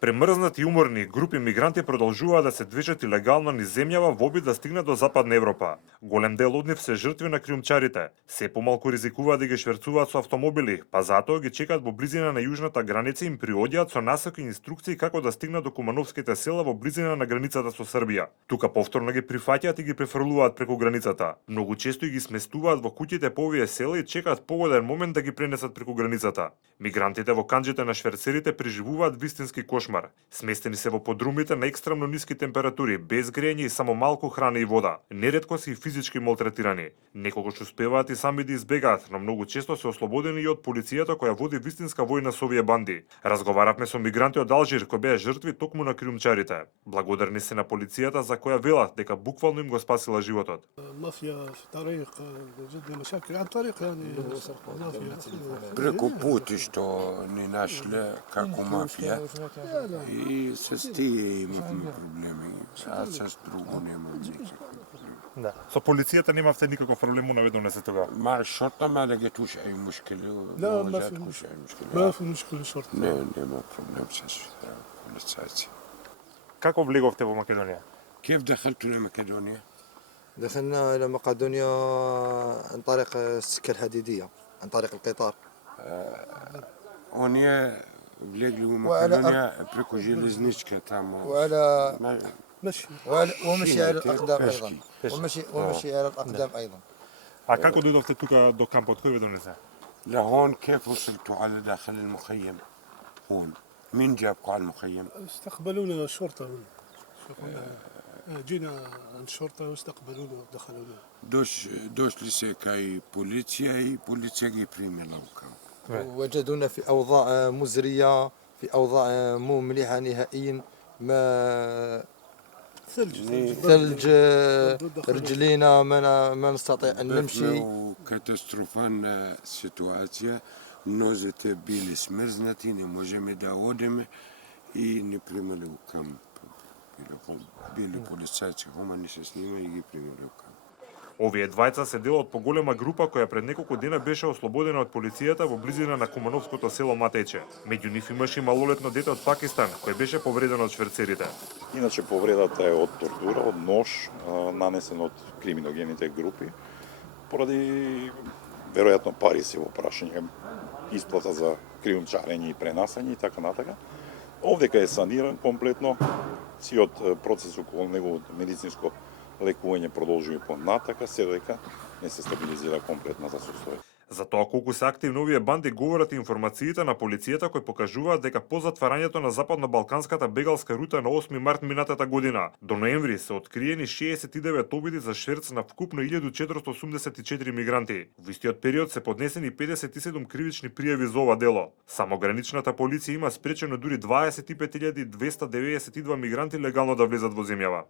Премрзнати и уморни, групи мигранти продолжуваат да се движат илегално низ земјава во обид да стигнат до Западна Европа. Голем дел од нив се жртви на криумчарите. Се помалку ризикуваат да ги шверцуваат со автомобили, па затоа ги чекаат во близина на јужната граница и им приодјаат со насоки и инструкции како да стигнат до кумановските села во близина на границата со Србија. Тука повторно ги прифаќаат и ги префрлуваат преку границата. Многу често и ги сместуваат во куќите по овие села и чекаат погоден момент да ги пренесат преку границата. Мигрантите во канџите на шверцерите преживуваат вистински кошмар. Сместени се во подрумите на екстремно ниски температури, без грење и само малку храна и вода. Неретко се и физички малтретирани. Некогаш успеваат и сами да избегаат, но многу често се ослободени и од полицијата која води вистинска војна со овие банди. Разговаравме со мигранти од Алжир кои беа жртви токму на криумчарите. Благодарни се на полицијата за која велат дека буквално им го спасила животот. مافيا في الطريق جدا مشاكل على الطريق يعني مافيا Преку пути што ни нашле како мафија и се с тие имавме проблеми, а с друго немам никакви проблеми. Да. Со полицијата немавте никаков проблем, наведуваме се тога. مع الشرطة ما لقيتوش أي مشكلة لا ما ما في وجدتوش أي مشكلة ما في مشكلة شرطة Не, нема проблем с полицајци. Како влеговте во Македонија? كيف دخلتوا لمقدونيا؟ دخلنا إلى مقدونيا عن طريق السكة الحديدية عن طريق القطار. Оние влегли у وعلى Македонија преку железничка тамо. وعلى مشي ومشي على Пешки. الأقدام Пешки. أيضا ومشي على الأقدام أيضا. А како дојдовте тука до кампот? Кој ве донесе? لهون كيف وصلتوا على داخل المخيم؟ هون مين جابكم على المخيم؟ استقبلونا الشرطة جينا عند الشرطة واستقبلونا ودخلونا Дошли се кај полиција и полиција ги примила ука. وجدونا في أوضاع مزرية في أوضاع مو مليحة نهائيا ما ثلج رجلينا ما نستطيع أن نمشي. U katastrofalna situacija, nozete bili smrznati, ne možemo da odeme i ne primali u kamp. Bili policajci humani se s njima i ги primili u kamp. Овие двајца се дел од поголема група која пред неколку дена беше ослободена од полицијата во близина на кумановското село Матече. Меѓу нив имаше и малолетно дете од Пакистан кој беше повредено од шверцерите. Иначе повредата е од тортура, од нож, нанесен од криминогените групи, поради веројатно пари се во прашање, исплата за криумчарење и пренасање и така натака. Овдека е саниран комплетно, сиот процес околу неговото медицинско лекување продолжува понатака, се дека не се стабилизира комплетната состојба. За тоа колку се активни овие банди говорат и информациите на полицијата кои покажуваат дека по затварањето на западно-балканската бегалска рута на 8 март минатата година до ноември се откриени 69 обиди за шверц на вкупно 1484 мигранти. Во истиот период се поднесени 57 кривични пријави за ова дело. Само граничната полиција има спречено дури 25.292 мигранти легално да влезат во земјава.